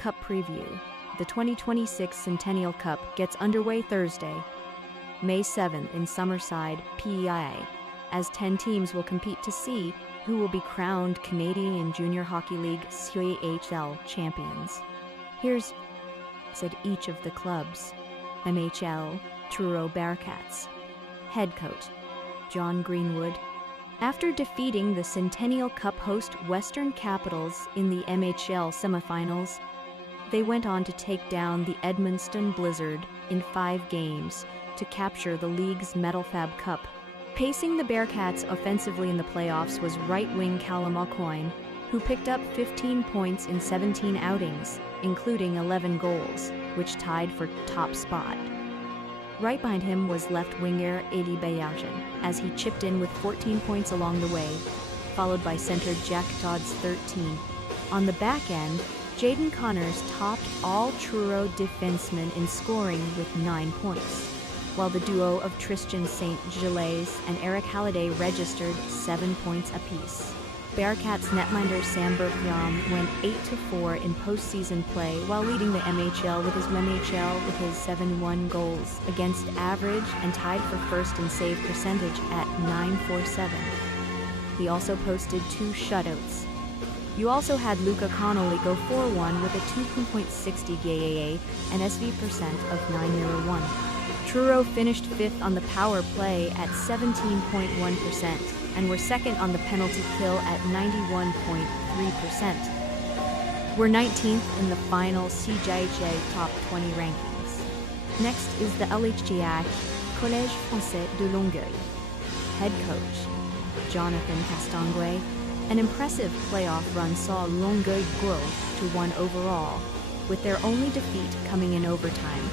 Cup preview. The 2026 Centennial Cup gets underway Thursday, May 7th in Summerside, PEI, as 10 teams will compete to see who will be crowned Canadian Junior Hockey League CHL champions. Here's said each of the clubs. MHL, Truro Bearcats. Head coach, John Greenwood. After defeating the Centennial Cup host Western Capitals in the MHL semifinals, they went on to take down the Edmundston Blizzard in 5 games to capture the league's Metalfab Cup. Pacing the Bearcats offensively in the playoffs was right-wing Callum Aucoin, who picked up 15 points in 17 outings, including 11 goals, which tied for top spot. Right behind him was left winger Edi Bayajan, as he chipped in with 14 points along the way, followed by center Jack Dodds 13. On the back end, Jaden Connors topped all Truro defensemen in scoring with 9 points, while the duo of Tristan St. Gilles and Eric Halliday registered 7 points apiece. Bearcats netminder Sam Bergam went 8-4 in postseason play while leading the MHL with his 7-1 goals against average and tied for first in save percentage at .947. He also posted 2 shutouts. You also had Luca Connolly go 4-1 with a 2.60 GAA and SV percent of .901. Truro finished 5th on the power play at 17.1% and were second on the penalty kill at 91.3%. We're 19th in the final CJJ Top 20 rankings. Next is the LHGAC Collège Français de Longueuil. Head coach, Jonathan Castonguay. An impressive playoff run saw Longueuil grow to 1 overall, with their only defeat coming in overtime.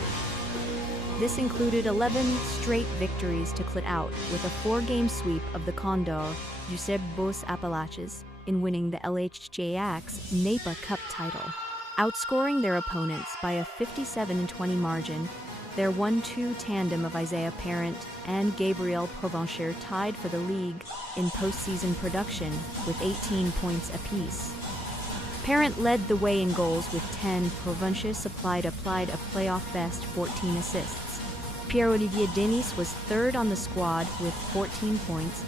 This included 11 straight victories to clit out with a 4-game sweep of the Condor Giuseppe Bos Appalaches in winning the LHJAC's NAPA Cup title. Outscoring their opponents by a 57-20 margin, their 1-2 tandem of Isaiah Parent and Gabriel Provencher tied for the league in postseason production with 18 points apiece. Parent led the way in goals with 10. Provencher applied a playoff best 14 assists. Pierre-Olivier Denis was 3rd on the squad with 14 points.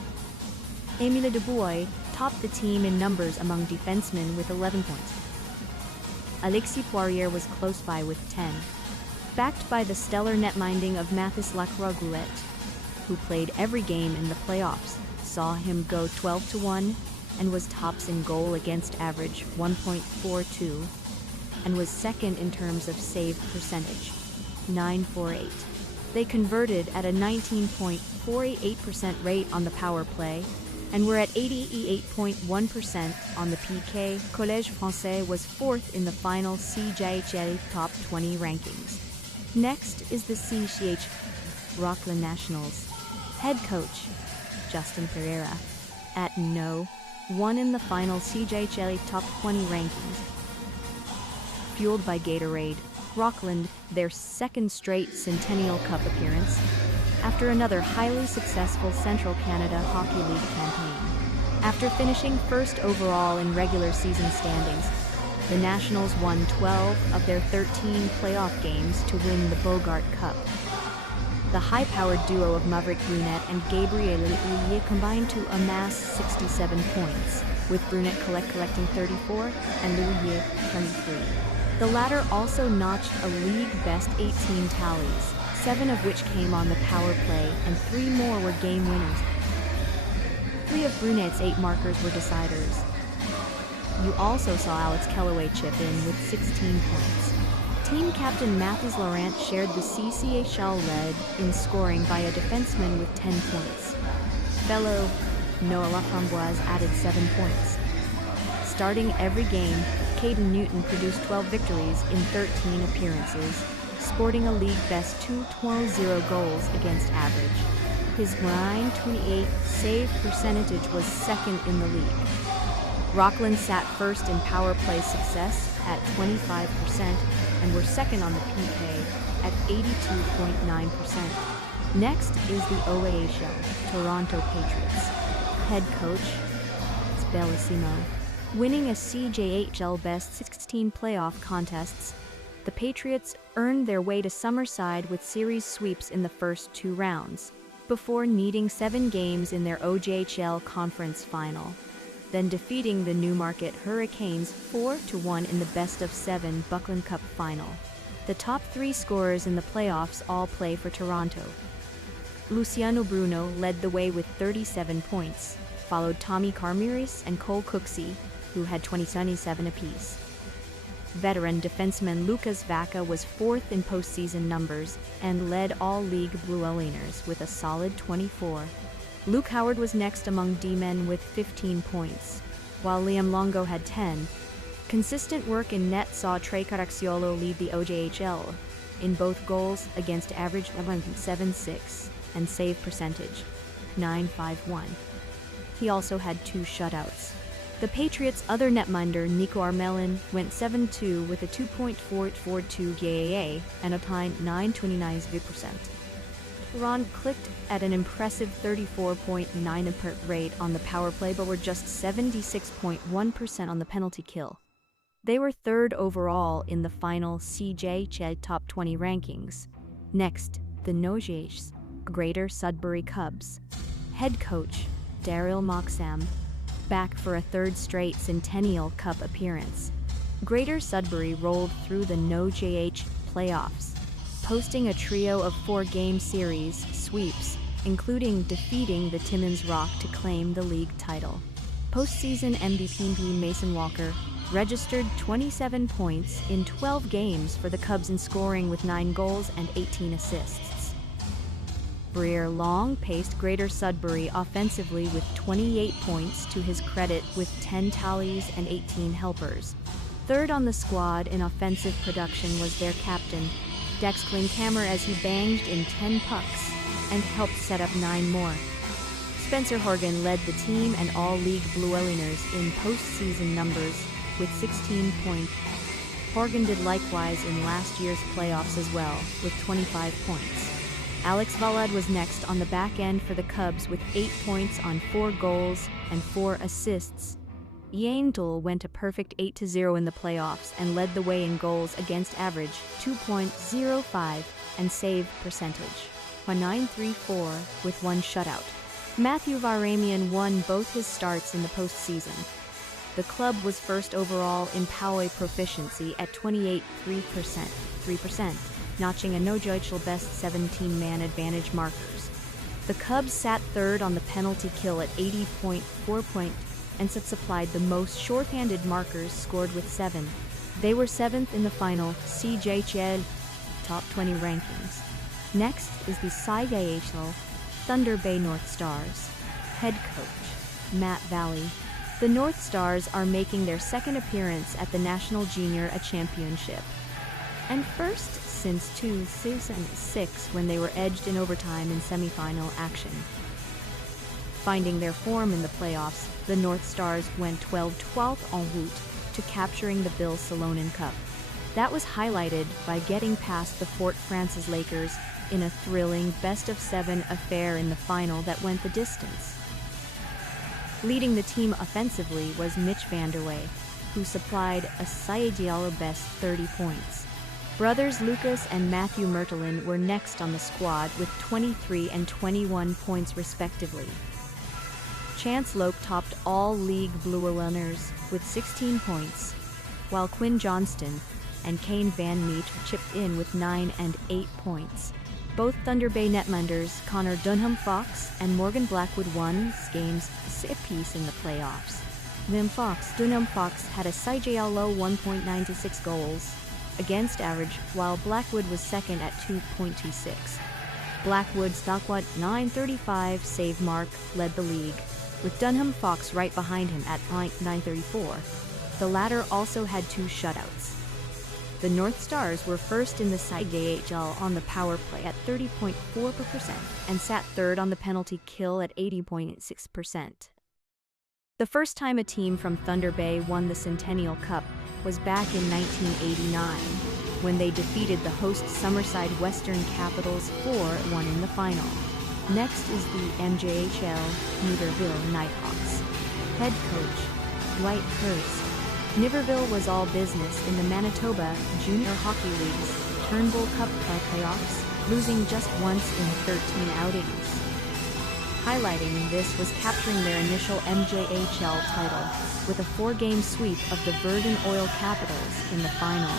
Émile Dubois topped the team in numbers among defensemen with 11 points. Alexis Poirier was close by with 10. Backed by the stellar netminding of Mathis Lacroix-Goulette, who played every game in the playoffs, saw him go 12-1 and was tops in goal against average 1.42 and was second in terms of save percentage, 948. They converted at a 19.48% rate on the power play and were at 88.1% on the PK. Collège Français was 4th in the final CJHL Top 20 rankings. Next is the CCH Rockland Nationals. Head coach, Justin Pereira, at 1 in the final CJHL Top 20 rankings. Fueled by Gatorade, Rockland, their 2nd straight Centennial Cup appearance, after another highly successful Central Canada Hockey League campaign. After finishing 1st overall in regular season standings, the Nationals won 12 of their 13 playoff games to win the Bogart Cup. The high-powered duo of Maverick Brunette and Gabriel Lillier combined to amass 67 points, with Brunette collecting 34 and Lillier 23. The latter also notched a league-best 18 tallies, 7 of which came on the power play and 3 more were game winners. 3 of Brunette's 8 markers were deciders. You also saw Alex Kellaway chip in with 16 points. Team captain Matthews Laurent shared the CCHL lead in scoring by a defenseman with 10 points. Fellow Noah Laframboise added 7 points. Starting every game, Caden Newton produced 12 victories in 13 appearances, sporting a league-best 2.20 goals against average. His 928 save percentage was 2nd in the league. Rockland sat 1st in power play success at 25% and were 2nd on the PK at 82.9%. Next is the OAHL Toronto Patriots. Head coach, it's Bellissimo. Winning a CJHL Best 16 playoff contests, the Patriots earned their way to Summerside with series sweeps in the first 2 rounds, before needing 7 games in their OJHL conference final, then defeating the Newmarket Hurricanes 4-1 in the best-of-7 Buckland Cup final. The top 3 scorers in the playoffs all play for Toronto. Luciano Bruno led the way with 37 points, followed Tommy Carmiris and Cole Cooksey, who had 27 apiece. Veteran defenseman Lucas Vaca was 4th in postseason numbers and led all league Blue Wellingers with a solid 24. Luke Howard was next among D-men with 15 points, while Liam Longo had 10. Consistent work in net saw Trey Caracciolo lead the OJHL in both goals against average 11.76 and save percentage 9.51. He also had 2 shutouts. The Patriots' other netminder, Nico Armelin, went 7-2 with a 2.442 GAA and a pine 9.29%. Ron clicked at an impressive 34.9% rate on the power play, but were just 76.1% on the penalty kill. They were 3rd overall in the final CJHL Top 20 rankings. Next, the Nojays, Greater Sudbury Cubs. Head coach, Daryl Moxham, back for a 3rd straight Centennial Cup appearance. Greater Sudbury rolled through the NoJH playoffs, posting a trio of 4-game series sweeps, including defeating the Timmins Rock to claim the league title. Postseason MVP Mason Walker registered 27 points in 12 games for the Cubs in scoring with 9 goals and 18 assists. Breer Long paced Greater Sudbury offensively with 28 points to his credit with 10 tallies and 18 helpers. 3rd on the squad in offensive production was their captain, Dex Klinkhammer, as he banged in 10 pucks and helped set up 9 more. Spencer Horgan led the team and all-league Blue Wellingers in postseason numbers with 16 points. Horgan did likewise in last year's playoffs as well, with 25 points. Alex Valad was next on the back end for the Cubs with 8 points on 4 goals and 4 assists. Yandel went a perfect 8-0 in the playoffs and led the way in goals against average 2.05 and save percentage 9.34 with 1 shutout. Matthew Varamian won both his starts in the postseason. The club was 1st overall in power proficiency at 28.3%, notching a NoJHL Best 17-man advantage markers. The Cubs sat 3rd on the penalty kill at 80.4 points and supplied the most shorthanded markers, scored with 7. They were 7th in the final CJHL Top 20 rankings. Next is the CJHL Thunder Bay North Stars. Head coach, Matt Valley. The North Stars are making their 2nd appearance at the National Junior Championship, and 1st since 2006 when they were edged in overtime in semifinal action. Finding their form in the playoffs, the North Stars went 12th en route to capturing the Bill Salonen Cup. That was highlighted by getting past the Fort Francis Lakers in a thrilling best-of-7 affair in the final that went the distance. Leading the team offensively was Mitch Vanderway, who supplied a CJHL Best 30 points. Brothers Lucas and Matthew Mertelin were next on the squad with 23 and 21 points respectively. Chance Loke topped all league Blue Wellingers with 16 points, while Quinn Johnston and Kane Van Meet chipped in with 9 and 8 points. Both Thunder Bay netminders Connor Dunham-Fox and Morgan Blackwood won games apiece in the playoffs. Dunham-Fox had a CJHL low 1.96 goals against average, while Blackwood was 2nd at 2.26. Blackwood's 9.35 save mark led the league, with Dunham-Fox right behind him at 9.34. The latter also had 2 shutouts. The North Stars were 1st in the CJHL on the power play at 30.4% and sat 3rd on the penalty kill at 80.6%. The first time a team from Thunder Bay won the Centennial Cup was back in 1989, when they defeated the host Summerside Western Capitals 4-1 in the final. Next is the MJHL Neuterville Nighthawks. Head coach, Dwight Hurst. Niverville was all business in the Manitoba Junior Hockey League's Turnbull Cup playoffs, losing just once in 13 outings. Highlighting this was capturing their initial MJHL title with a 4-game sweep of the Verdun Oil Capitals in the final.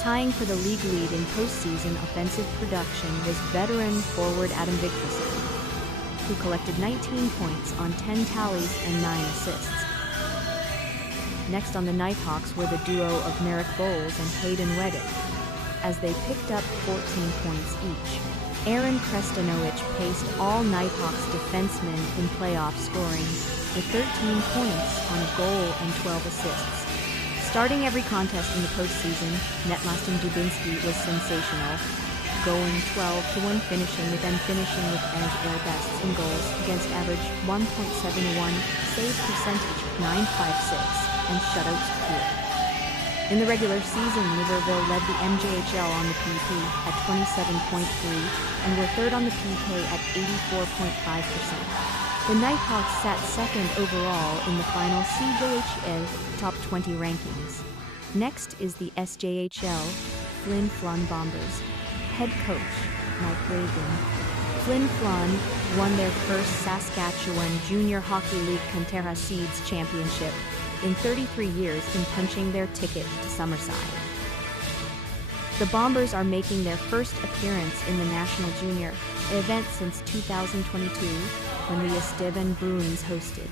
Tying for the league lead in postseason offensive production was veteran forward Adam Vigfusson, who collected 19 points on 10 tallies and 9 assists. Next on the Nighthawks were the duo of Merrick Bowles and Hayden Weddick, as they picked up 14 points each. Aaron Krestanovich paced all Nighthawks defensemen in playoff scoring, with 13 points on a goal and 12 assists. Starting every contest in the postseason, Netlastin Dubinsky was sensational, going 12-1 finishing with their bests in goals against average 1.71, save percentage 9.56, and shutouts 4. In the regular season, Niverville led the MJHL on the PP at 27.3 and were third on the PK at 84.5%. The Nighthawks sat second overall in the final CJHL Top 20 rankings. Next is the SJHL Flin Flon Bombers. Head coach Mike Reagan. Flin Flon won their first Saskatchewan Junior Hockey League Conterra Seeds Championship in 33 years in punching their ticket to Summerside. The Bombers are making their first appearance in the National Junior event since 2022, when the Estevan Bruins hosted.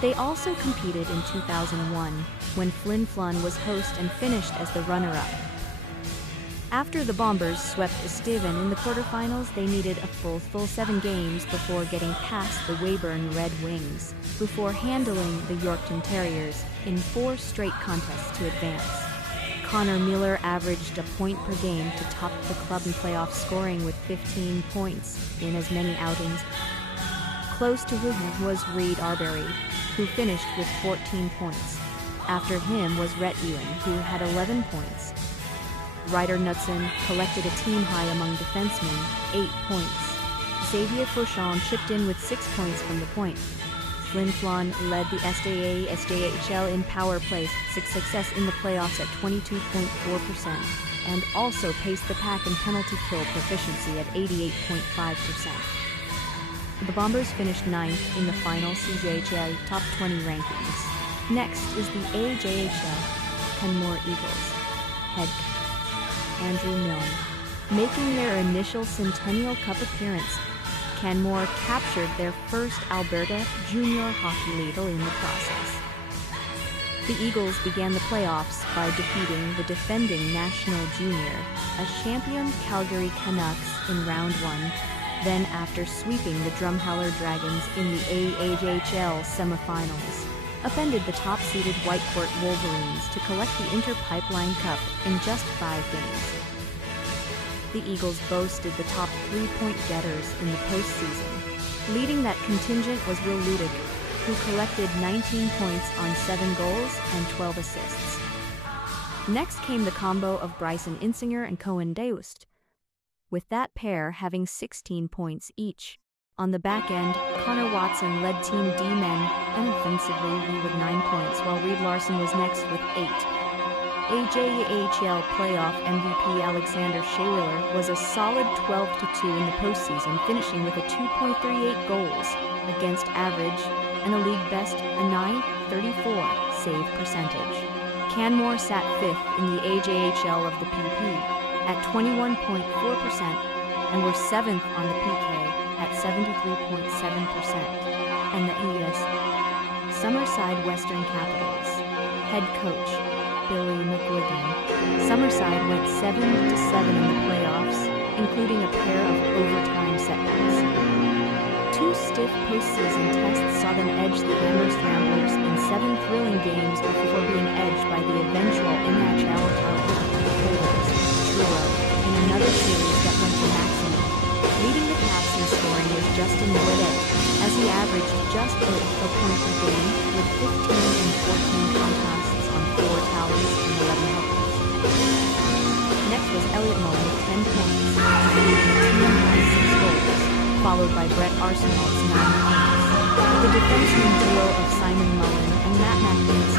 They also competed in 2001, when Flin Flon was host and finished as the runner-up. After the Bombers swept Estevan in the quarterfinals, they needed a full 7 games before getting past the Weyburn Red Wings, before handling the Yorkton Terriers in 4 straight contests to advance. Connor Miller averaged a point per game to top the club in playoff scoring with 15 points in as many outings. Close to him was Reed Arbery, who finished with 14 points. After him was Rhett Ewan, who had 11 points. Ryder Knudsen collected a team high among defensemen, 8 points. Xavier Fauchon chipped in with 6 points from the point. Flin Flon led the SJHL in power play success in the playoffs at 22.4%, and also paced the pack in penalty kill proficiency at 88.5%. The Bombers finished 9th in the final CJHL Top 20 rankings. Next is the AJHL Canmore Eagles. Head coach Andrew Milne. Making their initial Centennial Cup appearance, Canmore captured their first Alberta Junior Hockey League in the process. The Eagles began the playoffs by defeating the defending National Junior, a champion Calgary Canucks in round 1, then after sweeping the Drumheller Dragons in the AHL semifinals, upended the top-seeded Whitecourt Wolverines to collect the Inter-Pipeline Cup in just 5 games. The Eagles boasted the top 3-point getters in the postseason. Leading that contingent was Will Ludick, who collected 19 points on 7 goals and 12 assists. Next came the combo of Bryson Insinger and Cohen Daoust, with that pair having 16 points each. On the back end, Connor Watson led Team D-men and offensively with 9 points, while Reed Larson was next with 8. AJHL playoff MVP Alexander Shaywiller was a solid 12-2 in the postseason, finishing with a 2.38 goals against average and a league best a 9.34 save percentage. Canmore sat 5th in the AJHL of the PP at 21.4% and were 7th on the PK at 73.7%. And the AES Summerside Western Capitals. Head coach Billy McGuigan. Summerside went 7-7 in the playoffs, including a pair of overtime setbacks. 2 stiff postseason tests saw them edge the Amherst Ramblers in 7 thrilling games before being edged by the eventual NHL holders, Truro, in another series that went to maximum. Leading the Caps in scoring was Justin Ouellet, as he averaged just a point per game with 15 and 14 contests on 4 tallies and 11 helpers. Next was Elliot Mullen with 10 points, leading the team with 6 goals, followed by Brett Arsenault's 9 points. The defenseman duo of Simon Mullen and Matt McNeese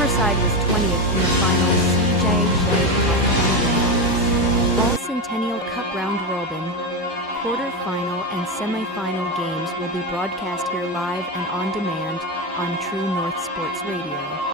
Summerside was 20th in the final CJJ Cup finals. All Centennial Cup round-robin, quarter-final and semi-final games will be broadcast here live and on demand on True North Sports Radio.